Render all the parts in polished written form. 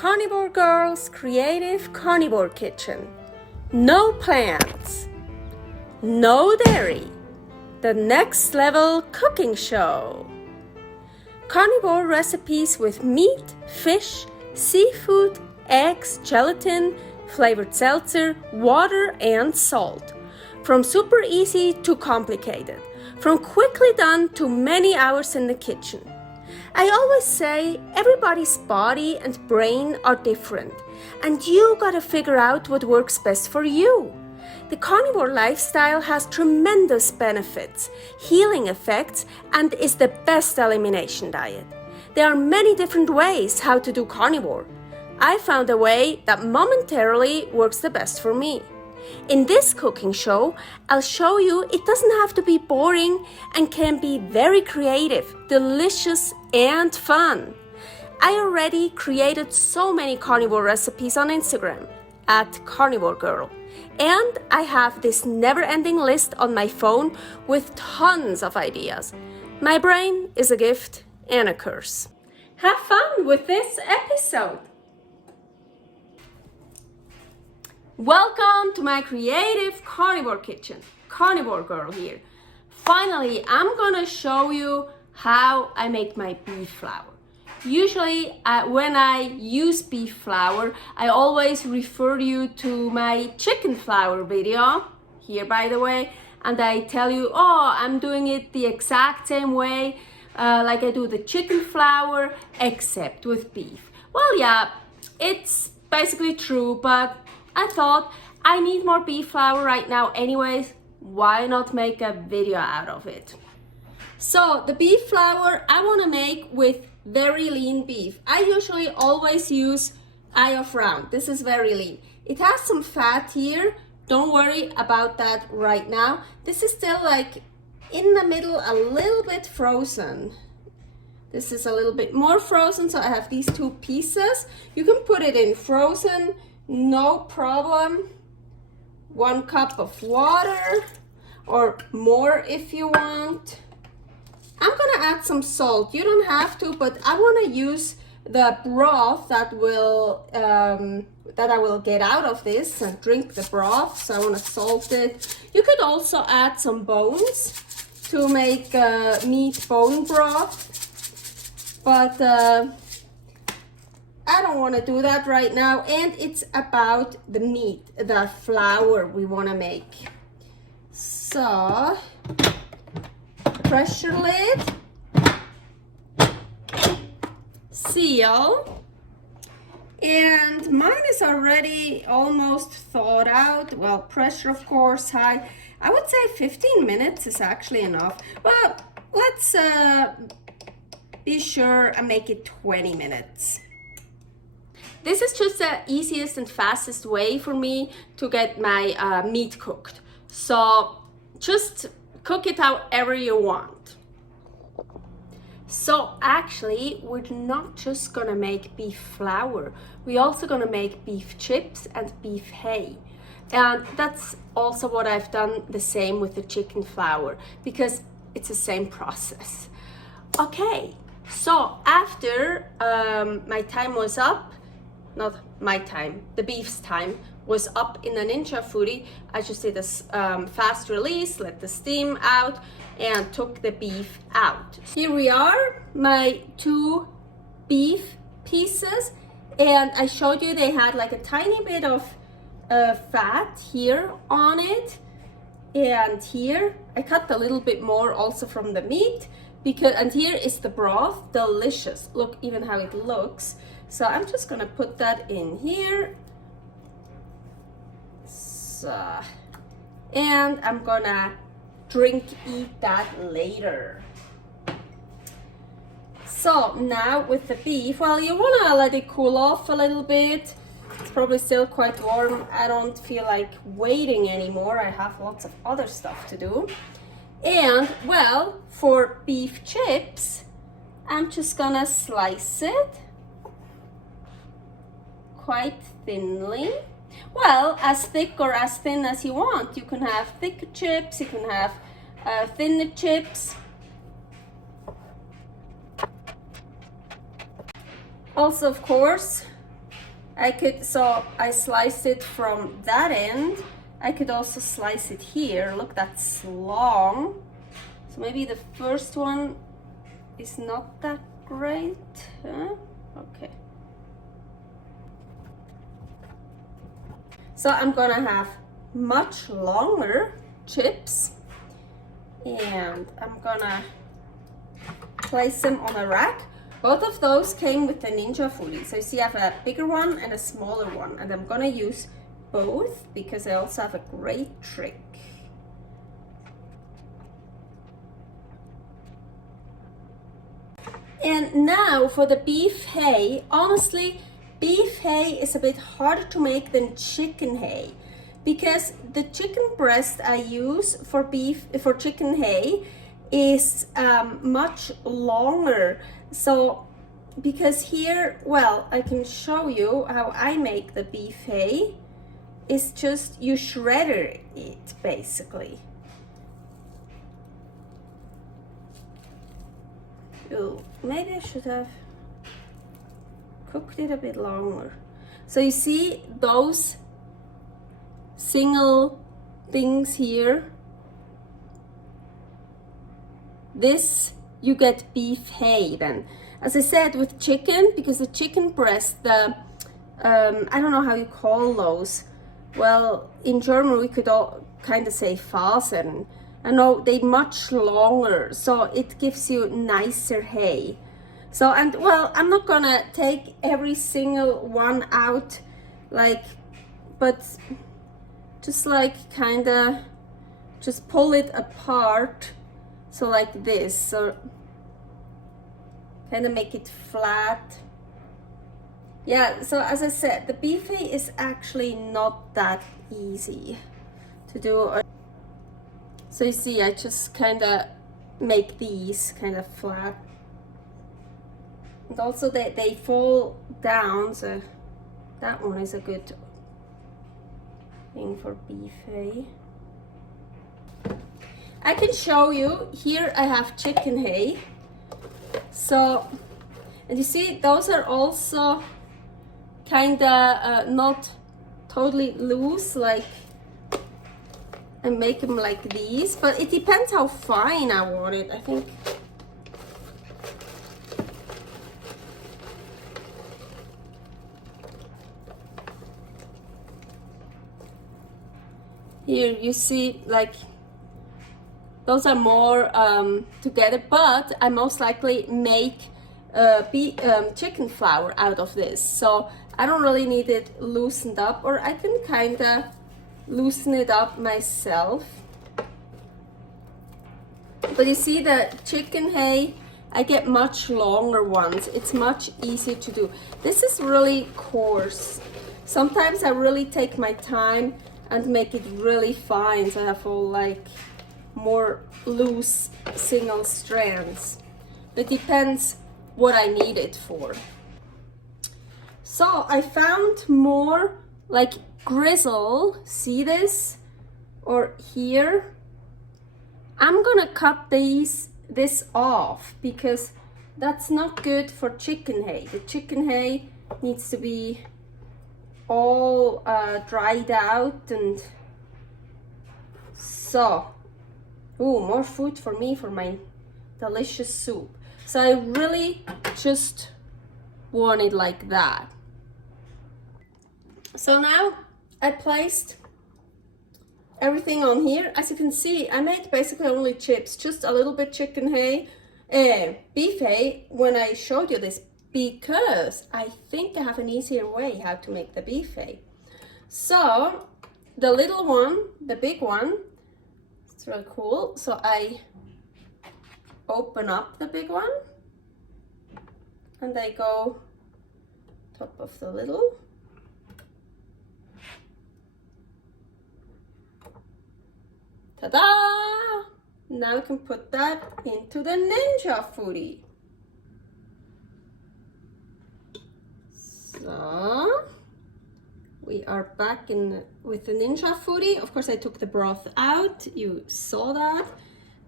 Carnivore Girl's creative carnivore kitchen. No plants, no dairy, the next level cooking show. Carnivore recipes with meat, fish, seafood, eggs, gelatin, flavored seltzer, water, and salt. From super easy to complicated, from quickly done to many hours in the kitchen. I always say everybody's body and brain are different, and you gotta figure out what works best for you. The carnivore lifestyle has tremendous benefits, healing effects, and is the best elimination diet. There are many different ways how to do carnivore. I found a way that momentarily works the best for me. In this cooking show, I'll show you it doesn't have to be boring and can be very creative, delicious, and fun. I already created so many carnivore recipes on Instagram at karnivorgirl. And I have this never-ending list on my phone with tons of ideas. My brain is a gift and a curse. Have fun with this episode. Welcome to my creative carnivore kitchen. Carnivore Girl here. Finally, I'm gonna show you how I make my beef flour. Usually, when I use beef flour, I always refer you to my chicken flour video, here by the way, and I tell you, oh, I'm doing it the exact same way like I do the chicken flour, except with beef. Well, yeah, it's basically true, but I thought I need more beef flour right now anyways, why not make a video out of it? So the beef flour I want to make with very lean beef. I usually always use eye of round. This is very lean. It has some fat here. Don't worry about that right now. This is still like in the middle, a little bit frozen. This is a little bit more frozen, so I have these two pieces. You can put it in frozen, no problem. 1 cup of water or more if you want. I'm gonna add some salt. You don't have to, but I want to use the broth that I will get out of this and drink the broth. So I want to salt it. You could also add some bones to make meat bone broth, but I don't want to do that right now. And it's about the meat, the flour we want to make. So pressure lid, seal, and mine is already almost thawed out. Well, pressure of course high. I would say 15 minutes is actually enough. Well, let's be sure and make it 20 minutes. This is just the easiest and fastest way for me to get my meat cooked. So just cook it however you want. So actually, we're not just gonna make beef flour. We're also gonna make beef chips and beef hay. And that's also what I've done the same with the chicken flour, because it's the same process. Okay, so after my time was up, not my time, the beef's time was up in the Ninja Foodi, I just did a fast release, let the steam out, and took the beef out. Here we are, my 2 beef pieces, and I showed you they had like a tiny bit of fat here on it, and here I cut a little bit more also from the meat, because and here is the broth, delicious. Look even how it looks. So I'm just gonna put that in here. So, and I'm gonna eat that later. So now with the beef, well, you wanna let it cool off a little bit. It's probably still quite warm. I don't feel like waiting anymore. I have lots of other stuff to do. And well, for beef chips, I'm just gonna slice it quite thinly. Well, as thick or as thin as you want. You can have thicker chips, you can have thinner chips. Also, of course, So I sliced it from that end. I could also slice it here. Look, that's long. So maybe the first one is not that great, huh? Okay. So I'm gonna have much longer chips, and I'm gonna place them on a rack. Both of those came with the Ninja foodi. So you see I have a bigger one and a smaller one, and I'm gonna use both because I also have a great trick. And now for the beef hay. Honestly, beef hay is a bit harder to make than chicken hay, because the chicken breast I use for chicken hay is much longer. So because here, well, I can show you how I make the beef hay. It's just you shredder it basically. Ooh, maybe I should have cooked it a bit longer. So you see those single things here? This, you get beef hay then. As I said, with chicken, because the chicken breast, I don't know how you call those. Well, in German we could all kind of say Fasern. I know they're much longer, so it gives you nicer hay. So, and well, I'm not gonna take every single one out, like, but just like kind of just pull it apart. So like this, so kind of make it flat. Yeah, so as I said, the beef hay is actually not that easy to do. So you see, I just kind of make these kind of flat. And also they fall down, so that one is a good thing for beef hay. I can show you, here I have chicken hay. So, and you see, those are also kind of not totally loose, like I make them like these, but it depends how fine I want it, I think. Here you see, like, those are more together, but I most likely make chicken flour out of this. So I don't really need it loosened up, or I can kind of loosen it up myself. But you see the chicken hay, I get much longer ones. It's much easier to do. This is really coarse. Sometimes I really take my time and make it really fine, so I have all like more loose single strands. It depends what I need it for. So I found more like grizzle, see this, or here. I'm gonna cut this off because that's not good for chicken hay. The chicken hay needs to be all dried out, and so, ooh, more food for me for my delicious soup. So I really just want it like that. So now I placed everything on here. As you can see, I made basically only chips, just a little bit chicken hay, beef hay when I showed you this, because I think I have an easier way how to make the beef hay. So the little one, the big one, it's really cool. So I open up the big one and I go top of the little. Ta-da! Now I can put that into the Ninja foodi. So we are back with the Ninja foodi. Of course, I took the broth out. You saw that.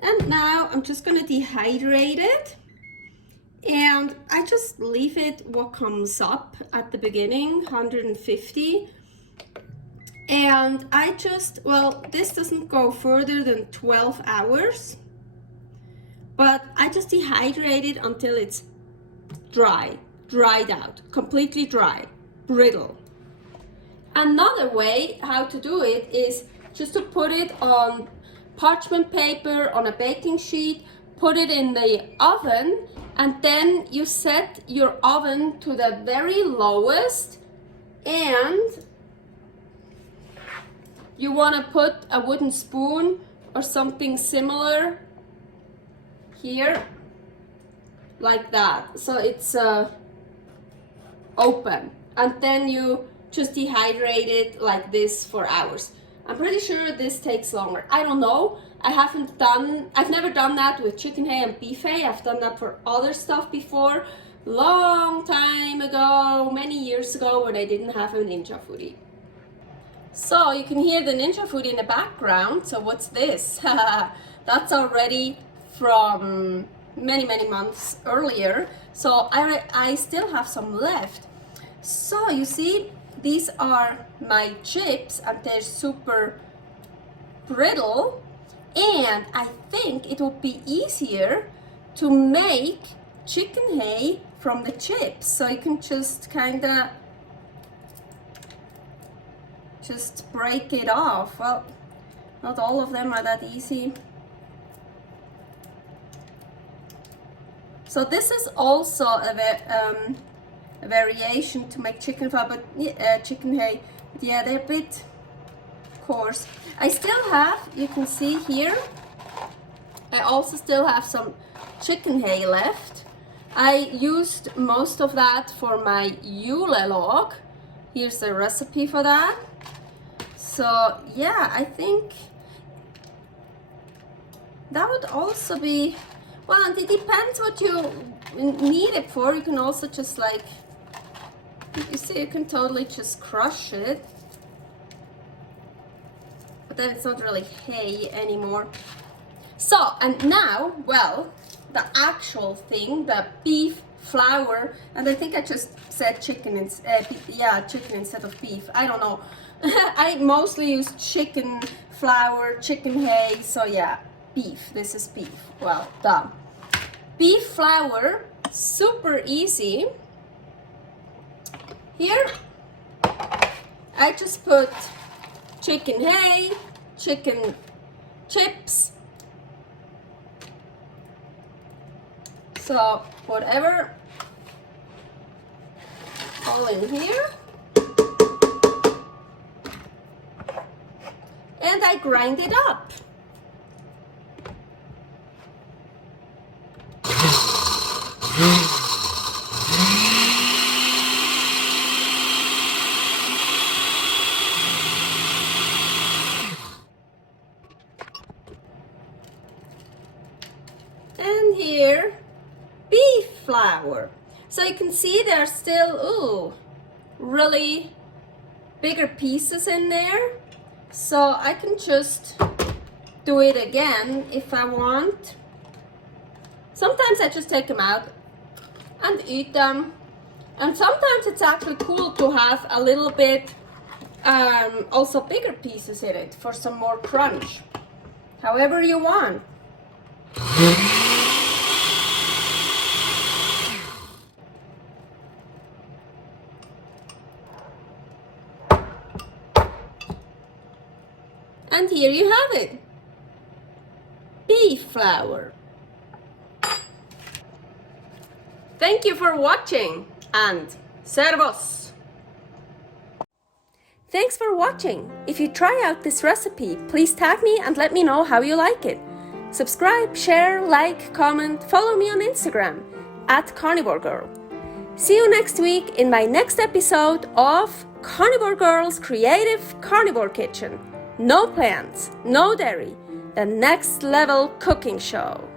And now I'm just gonna dehydrate it. And I just leave it what comes up at the beginning, 150. And I just, well, this doesn't go further than 12 hours, but I just dehydrate it until it's dried out, completely dry, brittle. Another way how to do it is just to put it on parchment paper, on a baking sheet, put it in the oven, and then you set your oven to the very lowest, and you want to put a wooden spoon or something similar here, like that, so it's open, and then you just dehydrate it like this for hours. I'm pretty sure this takes longer. I don't know. I've never done that with chicken hay and beef hay. I've done that for other stuff before, long time ago, many years ago, when I didn't have a Ninja foodi. So you can hear the Ninja foodi in the background. So what's this? That's already from many months earlier. So I still have some left. So you see, these are my chips, and they're super brittle, and I think it would be easier to make chicken hay from the chips. So you can just kinda just break it off. Well, not all of them are that easy. So this is also a variation to make chicken hay, but chicken hay. But yeah, they're a bit coarse. I still have, you can see here, I also still have some chicken hay left. I used most of that for my Yule log. Here's the recipe for that. So yeah, I think that would also be, well, and it depends what you need it for. You can also just like, you see, you can totally just crush it, but then it's not really hay anymore. So, and now, well, the actual thing, the beef flour, and I think I just said chicken instead of beef. I don't know. I mostly use chicken flour, chicken hay, so yeah, beef. This is beef. Well done. Beef flour, super easy. Here, I just put chicken hay, chicken chips, so whatever, all in here, and I grind it up. And here, beef flour. So you can see there's still, really bigger pieces in there. So I can just do it again if I want. Sometimes I just take them out and eat them. And sometimes it's actually cool to have a little bit also bigger pieces in it for some more crunch. However you want. And here you have it. Beef flour. Thank you for watching, and servus! Thanks for watching. If you try out this recipe, please tag me and let me know how you like it. Subscribe, share, like, comment, follow me on Instagram @karnivorgirl. See you next week in my next episode of Carnivore Girl's Creative Carnivore Kitchen. No plants, no dairy, the next level cooking show.